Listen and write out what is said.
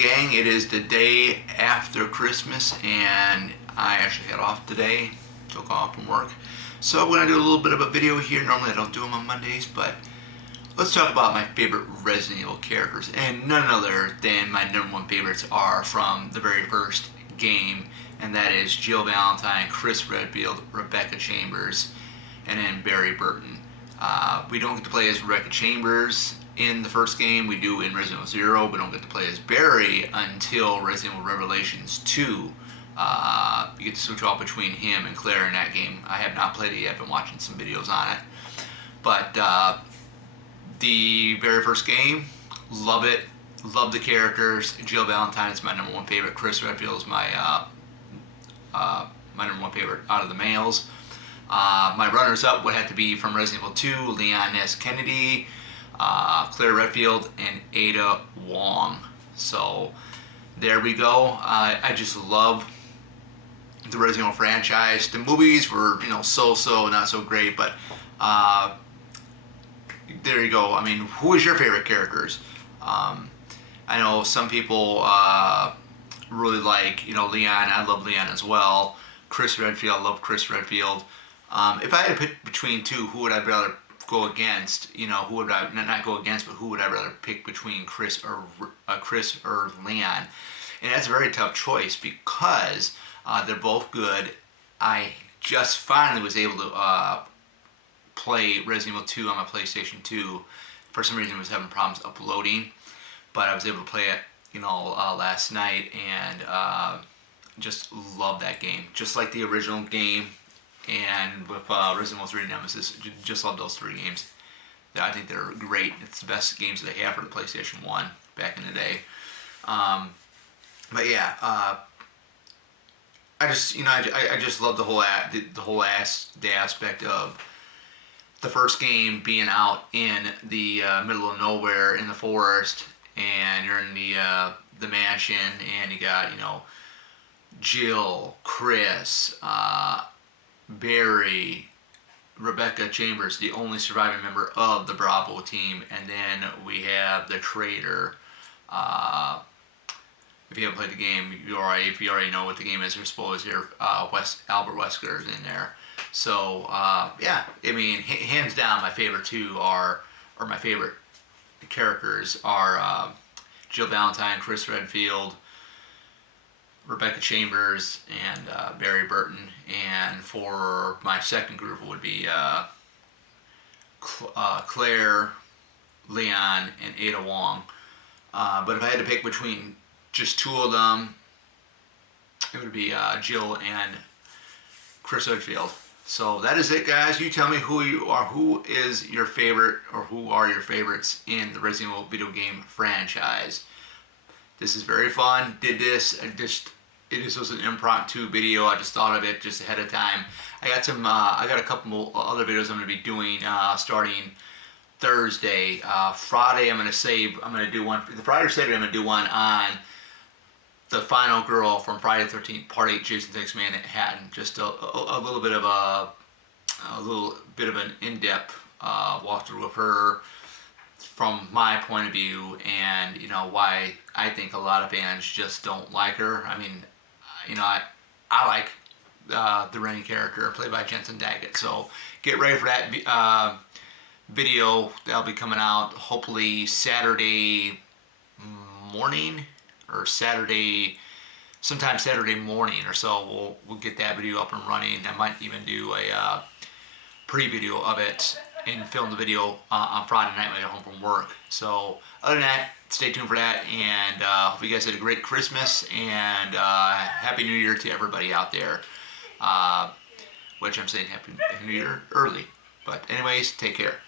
Hey gang, it is the day after Christmas and I actually had off today, took off from work. So I'm going to do a little bit of a video here. Normally I don't do them on Mondays, but let's talk about my favorite Resident Evil characters. And none other than my number one favorites are from the very first game, and that is Jill Valentine, Chris Redfield, Rebecca Chambers, and then Barry Burton. We don't get to play as Rebecca Chambers in the first game. We do in Resident Evil 0. We don't get to play as Barry until Resident Evil Revelations 2. You get to switch off between him and Claire in that game. I have not played it yet. I've been watching some videos on it. But the very first game, love it. Love the characters. Jill Valentine is my number one favorite. Chris Redfield is my number one favorite out of the males. My runners-up would have to be from Resident Evil 2, Leon S. Kennedy, Claire Redfield, and Ada Wong. So there we go. I just love the Resident Evil franchise. The movies were, so-so, not so great, but there you go. I mean, who is your favorite characters? I know some people really like, Leon. I love Leon as well. Chris Redfield, I love Chris Redfield. If I had to pick between two, who would I rather go against? Who would I not go against, but who would I rather pick between Chris or Leon? And that's a very tough choice because they're both good. I just finally was able to play Resident Evil 2 on my PlayStation 2. For some reason, I was having problems uploading, but I was able to play it, last night, and just love that game, just like the original game. And with Resident Evil 3 Nemesis, just love those three games. I think they're great. It's the best games that they have for the PlayStation 1 back in the day. But yeah, I just love the whole aspect of the first game being out in the middle of nowhere in the forest, and you're in the mansion, and you got Jill, Chris, Barry, Rebecca Chambers, the only surviving member of the Bravo team, and then we have the traitor. If you haven't played the game, if you already know what the game is, you're supposed here. Albert Wesker is in there. So yeah, I mean, hands down, my favorite two or my favorite characters are Jill Valentine, Chris Redfield, Rebecca Chambers, and Barry Burton. And for my second group would be Claire, Leon, and Ada Wong. But if I had to pick between just two of them, it would be Jill and Chris Redfield. So that is it, guys. You tell me who you are. Who is your favorite, or who are your favorites in the Resident Evil video game franchise? This is very fun. Did this. This was an impromptu video. I just thought of it just ahead of time. I got a couple other videos I'm going to be doing starting Thursday. Friday I'm going to do one. The Friday or Saturday I'm going to do one on the final girl from Friday the 13th, Part 8, Jason Takes Manhattan. Just a little bit of an in-depth walkthrough of her from my point of view, and why I think a lot of fans just don't like her. I mean, I like the Rennie character played by Jensen Daggett. So get ready for that video. That'll be coming out hopefully Saturday morning, or sometime Saturday morning or so. We'll get that video up and running. I might even do a pre-video of it and film the video on Friday night when I get home from work. So other than that, stay tuned for that, and hope you guys had a great Christmas, and Happy New Year to everybody out there, which I'm saying Happy New Year early. But anyways, take care.